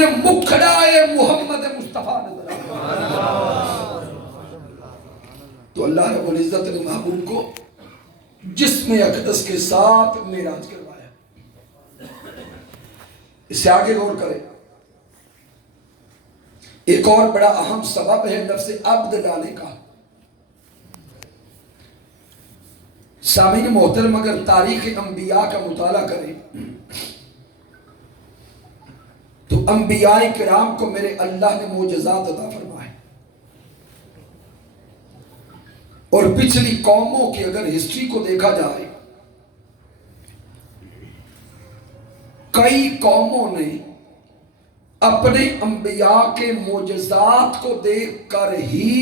سامنے مکھڑائے محمد مصطفیٰ نظر آیا۔ تو اللہ رب العزت نے محبوب کو جسم اقدس کے ساتھ معراج کروایا۔ اس سے آگے غور کریں، ایک اور بڑا اہم سبب ہے لفظ عبد لانے کا۔ سامعین محترم، اگر تاریخ انبیاء کا مطالعہ کریں تو انبیاء کرام کو میرے اللہ نے معجزات عطا فرمائے، اور پچھلی قوموں کی اگر ہسٹری کو دیکھا جائے، کئی قوموں نے اپنے انبیاء کے معجزات کو دیکھ کر ہی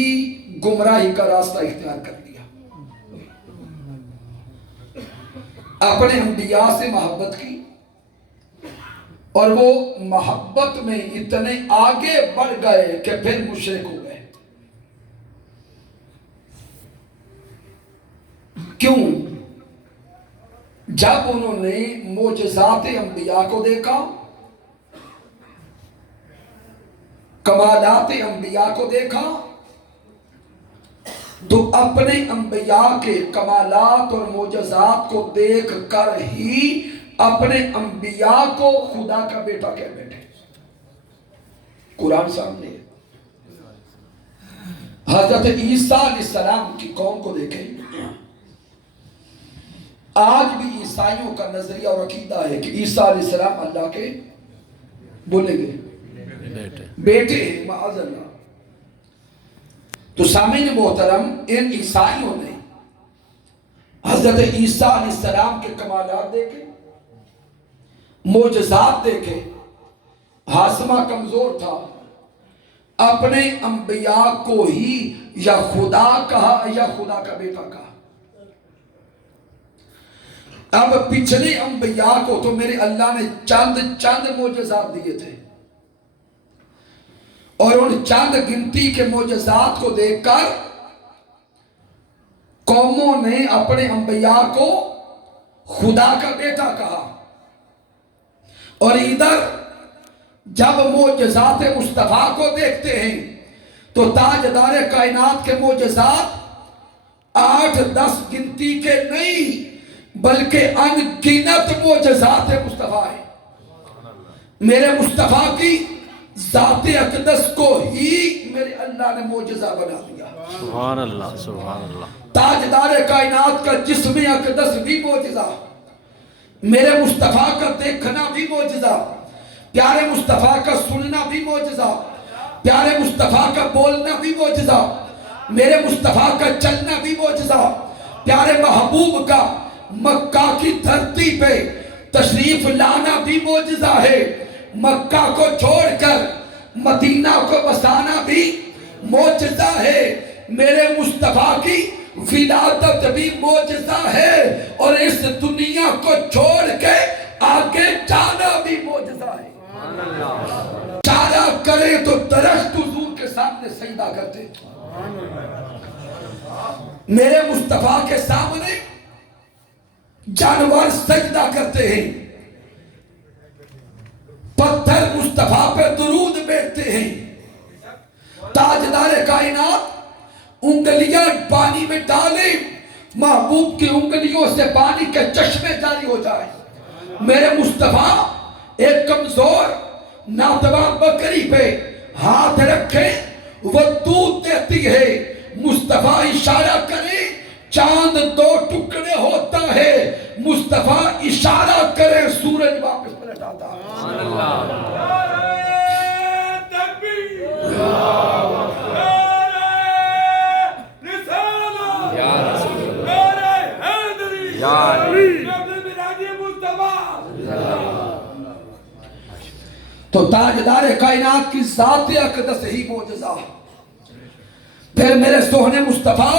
گمراہی کا راستہ اختیار کر لیا۔ اپنے انبیاء سے محبت کی اور وہ محبت میں اتنے آگے بڑھ گئے کہ پھر مشرک ہو گئے۔ کیوں؟ جب انہوں نے معجزات انبیاء کو دیکھا، کمالات انبیاء کو دیکھا، تو اپنے انبیاء کے کمالات اور معجزات کو دیکھ کر ہی اپنے انبیاء کو خدا کا بیٹا کہہ بیٹھے۔ قرآن سامنے ہے۔ حضرت عیسیٰ علیہ السلام کی قوم کو دیکھیں، آج بھی عیسائیوں کا نظریہ اور عقیدہ ہے کہ عیسیٰ علیہ السلام اللہ کے بولیں گے بیٹے ہیں، معاذ اللہ۔ تو سامعین محترم، ان عیسائیوں نے حضرت عیسیٰ علیہ السلام کے کمالات دیکھے، معجزات دیکھے۔ ہاضمہ کمزور تھا، اپنے انبیاء کو ہی یا خدا کہا یا خدا کا بیٹا کہا۔ اب پچھلے انبیاء کو تو میرے اللہ نے چند معجزات دیے تھے، اور ان چند گنتی کے معجزات کو دیکھ کر قوموں نے اپنے انبیاء کو خدا کا بیٹا کہا۔ اور ادھر جب معجزات مصطفیٰ کو دیکھتے ہیں تو تاجدار کائنات کے معجزات 8-10 گنتی کے نہیں بلکہ ان گنت معجزات مصطفیٰ ہیں۔ میرے مصطفیٰ کی ذات اقدس کو ہی میرے اللہ نے معجزہ بنا دیا۔ سبحان اللہ، سبحان اللہ۔ تاجدار کائنات کا جسم اقدس بھی معجزہ، میرے مصطفیٰ کا دیکھنا بھی معجزہ، پیارے مصطفیٰ کا سننا بھی معجزہ، پیارے مصطفیٰ کا بولنا بھی معجزہ، میرے مصطفیٰ کا چلنا بھی معجزہ، پیارے محبوب کا مکہ کی دھرتی پہ تشریف لانا بھی معجزہ ہے، مکہ کو چھوڑ کر مدینہ کو بسانا بھی معجزہ ہے، میرے مصطفیٰ کی ولادت بھی معجزہ ہے، اور اس دنیا کو چھوڑ کے آگے جانا بھی معجزہ ہے۔ اشارہ کرے تو درخت حضور کے سامنے سجدہ کرتے، میرے مصطفیٰ کے سامنے جانور سجدہ کرتے ہیں، پتھر مصطفیٰ پہ درود بیٹھتے ہیں، تاجدار کائنات انگلیاں پانی میں ڈالیں، محبوب کی انگلیوں سے پانی کے چشمے جاری ہو جائیں۔ میرے مصطفیٰ ایک کمزور ناتواں بکری پہ ہاتھ رکھیں، وہ دودھ دیتی ہے، مصطفیٰ اشارہ کرے چاند 2 ٹکڑے ہوتا ہے، مصطفیٰ اشارہ کرے سورج واپس پلٹ آتا ہے۔ تو تاجدار کائنات کی ذات اقدس ہی معجزہ۔ پھر میرے سوہنے مصطفیٰ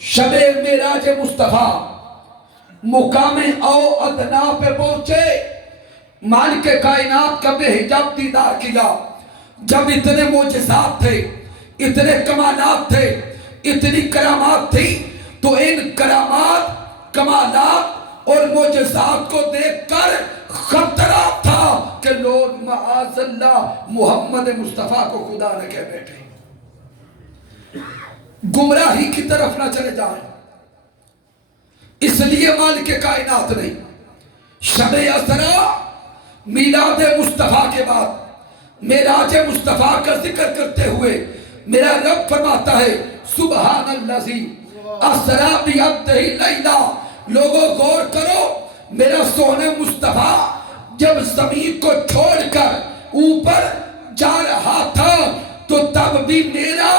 شب معراج مصطفیٰ مقام او ادنا پہ پہنچے، مالک کائنات کا بے حجاب دیدار کیا۔ جب اتنے معجزات تھے، اتنے کمالات تھے، اتنی کرامات تھی، تو ان کرامات، کمالات اور معجزات کو دیکھ کر خطرہ تھا کہ لوگ معاذ اللہ محمد مصطفیٰ کو خدا نہ کہہ بیٹھے، گمراہی کی طرف نہ چلے جائیں۔ اس لیے مالک کائنات نے شب اسرا میلاد مصطفیٰ کے بعد معراج مصطفیٰ کا ذکر کرتے ہوئے میرا رب فرماتا ہے سبحان الذی اسرا بعبدہ لیلا۔ لوگوں غور کرو، میرا سونے مصطفیٰ جب زمین کو چھوڑ کر اوپر جا رہا تھا تو تب بھی میرا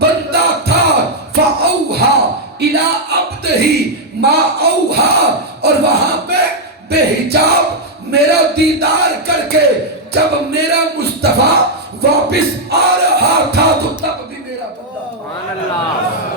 بندہ تھا، فَأَوْحَا إِلَىٰ عَبْدِهِ مَا أَوْحَا، اور وہاں پہ بے حجاب میرا دیدار کر کے جب میرا مصطفیٰ واپس آ رہا تھا تو تب بھی میرا بندہ تھا۔